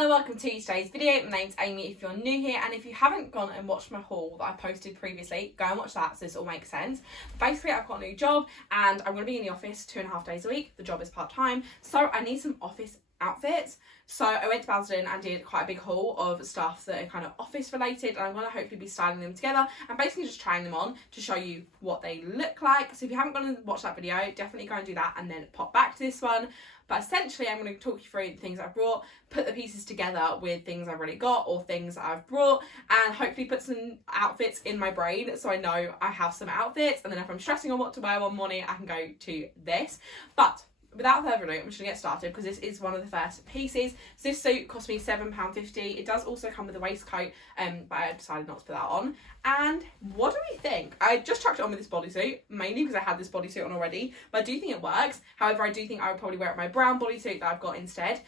Hello, welcome to today's video. My name's Amy if you're new here, and if you haven't gone and watched my haul that I posted previously, go and watch that so this all makes sense. Basically, I've got a new job and I'm going to be in the office 2.5 days a week. The job is part-time, so I need some office outfits. So I went to Basildon and did quite a big haul of stuff that are kind of office related, and I'm going to hopefully be styling them together and basically just trying them on to show you what they look like. So if you haven't gone and watched that video, definitely go and do that and then pop back to this one. But essentially, I'm going to talk you through the things I've brought, put the pieces together with things I've already got or things I've brought, and hopefully put some outfits in my brain so I know I have some outfits, and then if I'm stressing on what to wear one morning, I can go to this. But without further ado, I'm just going to get started because this is one of the first pieces. So this suit cost me £7.50. It does also come with a waistcoat, but I decided not to put that on. And what do we think? I just chucked it on with this bodysuit, mainly because I had this bodysuit on already, but I do think it works. However, I do think I would probably wear it my brown bodysuit that I've got instead.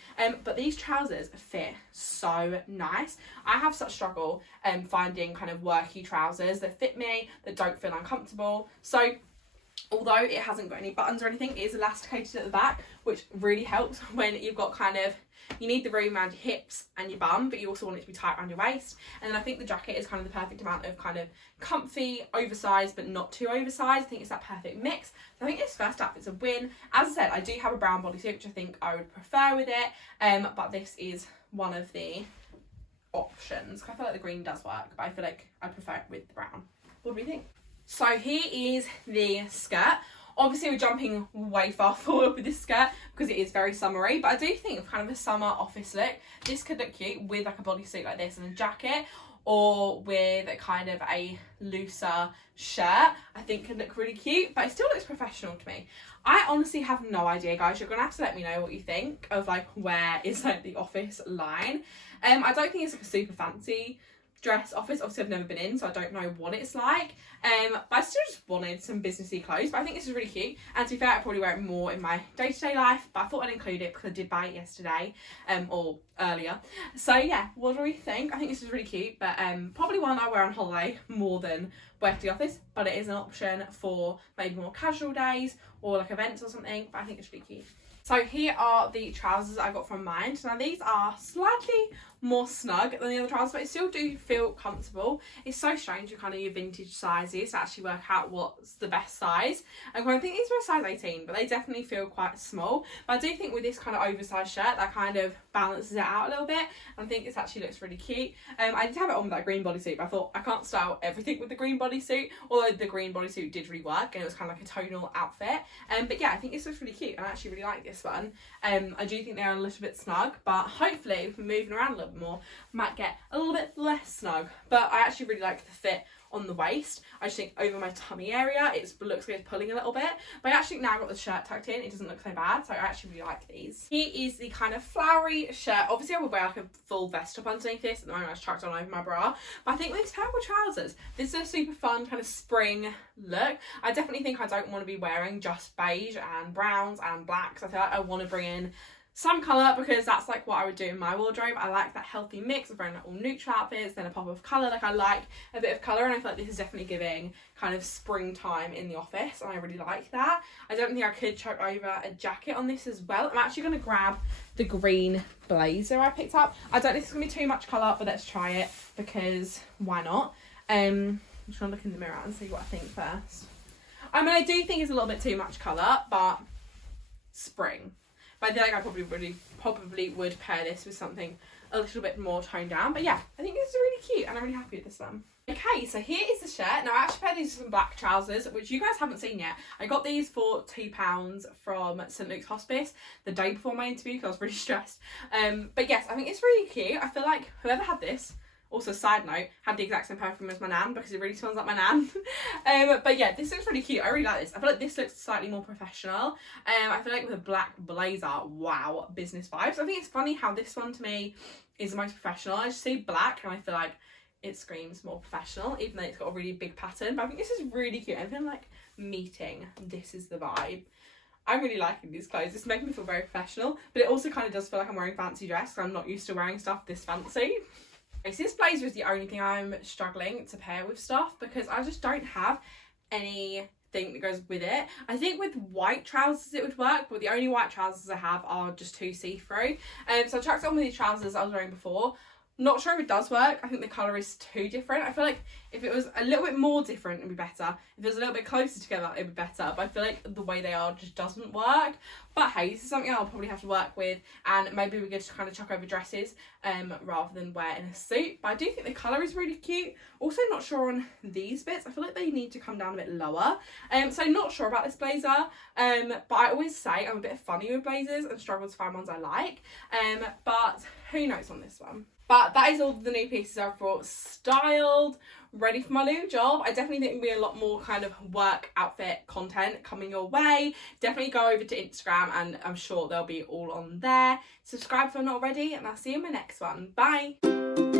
But these trousers fit so nice. I have such struggle finding kind of worky trousers that fit me, that don't feel uncomfortable. So although it hasn't got any buttons or anything, it is elasticated at the back, which really helps when you've got kind of, you need the room around your hips and your bum, but you also want it to be tight around your waist. And then I think the jacket is kind of the perfect amount of kind of comfy, oversized, but not too oversized. I think it's that perfect mix. So I think this first outfit's a win. As I said, I do have a brown bodysuit, which I think I would prefer with it, but this is one of the options. I feel like the green does work, but I feel like I prefer it with the brown. What do we think? So here is the skirt. Obviously we're jumping way far forward with this skirt because it is very summery, but I do think of kind of a summer office look. This could look cute with like a bodysuit like this and a jacket, or with a kind of a looser shirt. I think could look really cute, but it still looks professional to me. I honestly have no idea, guys. You're gonna have to let me know what you think of like where is like the office line. I don't think it's like a super fancy dress office. Obviously I've never been in, so I don't know what it's like, but I still just wanted some businessy clothes. But I think this is really cute, and to be fair, I probably wear it more in my day-to-day life, but I thought I'd include it because I did buy it yesterday or earlier. So yeah, what do we think? I think this is really cute, but probably one I wear on holiday more than wear to the office, but it is an option for maybe more casual days or like events or something. But I think it's really cute. So here are the trousers I got from Mind. Now these are slightly more snug than the other trousers, but they still do feel comfortable. It's so strange with kind of your vintage sizes to actually work out what's the best size. And I think these were a size 18, but they definitely feel quite small. But I do think with this kind of oversized shirt, that kind of balances it out a little bit. And I think it actually looks really cute. I did have it on with that green bodysuit, but I thought I can't style everything with the green bodysuit, although the green bodysuit did really work and it was kind of like a tonal outfit. But yeah, I think this looks really cute, and I actually really like this one. I do think they're a little bit snug, but hopefully if we're moving around a little bit more, might get a little bit less snug. But I actually really like the fit on the waist. I just think over my tummy area it looks like it's pulling a little bit, but I actually now got the shirt tucked in, it doesn't look so bad, so I actually really like these. Here is the kind of flowery shirt. Obviously I would wear like a full vest up underneath this. At the moment I just chucked on over my bra, but I think with these purple trousers, this is a super fun kind of spring look. I definitely think I don't want to be wearing just beige and browns and blacks. I feel like I want to bring in some colour because that's like what I would do in my wardrobe. I like that healthy mix of wearing like all neutral outfits, then a pop of colour. Like I like a bit of colour, and I feel like this is definitely giving kind of springtime in the office, and I really like that. I don't think I could chuck over a jacket on this as well. I'm actually going to grab the green blazer I picked up. I don't know if it's going to be too much colour, but let's try it because why not? I'm just going to look in the mirror and see what I think first. I mean, I do think it's a little bit too much colour, but spring. But I feel like I probably would pair this with something a little bit more toned down. But yeah, I think this is really cute and I'm really happy with this one. Okay, so here is the shirt. Now I actually paired these with some black trousers, which you guys haven't seen yet. I got these for £2 from St Luke's Hospice the day before my interview because I was really stressed. But yes, I think it's really cute. I feel like whoever had this, also side note, had the exact same perfume as my nan because it really smells like my nan. But yeah, this looks really cute. I really like this. I feel like this looks slightly more professional. I feel like with a black blazer, wow, business vibes. I think it's funny how this one to me is the most professional. I just see black and I feel like it screams more professional, even though it's got a really big pattern. But I think this is really cute. I feel like meeting, this is the vibe. I'm really liking these clothes. It's making me feel very professional, but it also kind of does feel like I'm wearing fancy dress because I'm not used to wearing stuff this fancy. So this blazer is the only thing I'm struggling to pair with stuff because I just don't have any thing that goes with it. I think with white trousers it would work, but the only white trousers I have are just too see-through. So I chucked on with these trousers I was wearing before. Not sure if it does work. I think the colour is too different. I feel like if it was a little bit more different, it'd be better. If it was a little bit closer together, it'd be better. But I feel like the way they are just doesn't work. But hey, this is something I'll probably have to work with, and maybe we could kind of chuck over dresses rather than wear in a suit. But I do think the colour is really cute. Also not sure on these bits. I feel like they need to come down a bit lower. So not sure about this blazer. But I always say I'm a bit funny with blazers and struggle to find ones I like. But who knows on this one. But that is all the new pieces I've brought styled, ready for my new job. I definitely think there'll be a lot more kind of work outfit content coming your way. Definitely go over to Instagram and I'm sure they'll be all on there. Subscribe if you're not already, and I'll see you in my next one. Bye!